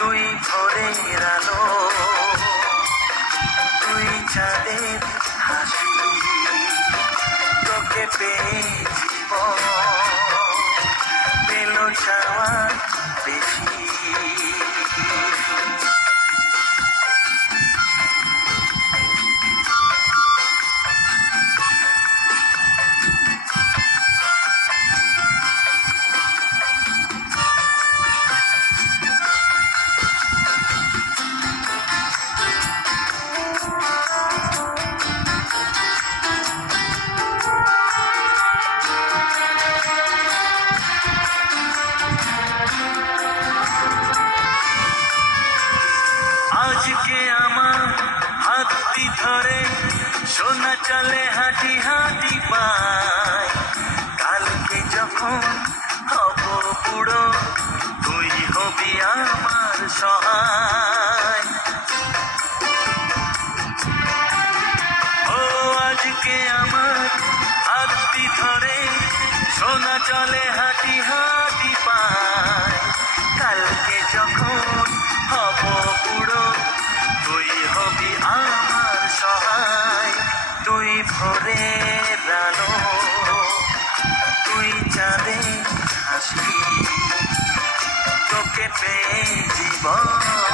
তুই ভোরের আলো তুই চাঁদের হাসি তোকে পেয়ে জীবন পেল চাওয়া বেশি। চলে হাঁটি হাঁটি পায় কালকে যখন হব বুড়ো তুই হবি আমার সহায় ও আজকে আমার হাতটি ধরে সোনা চলে হাঁটি হাঁটি তুই ভরে আলো তুই চাঁদে হাসি তোকে পেয়ে জীবন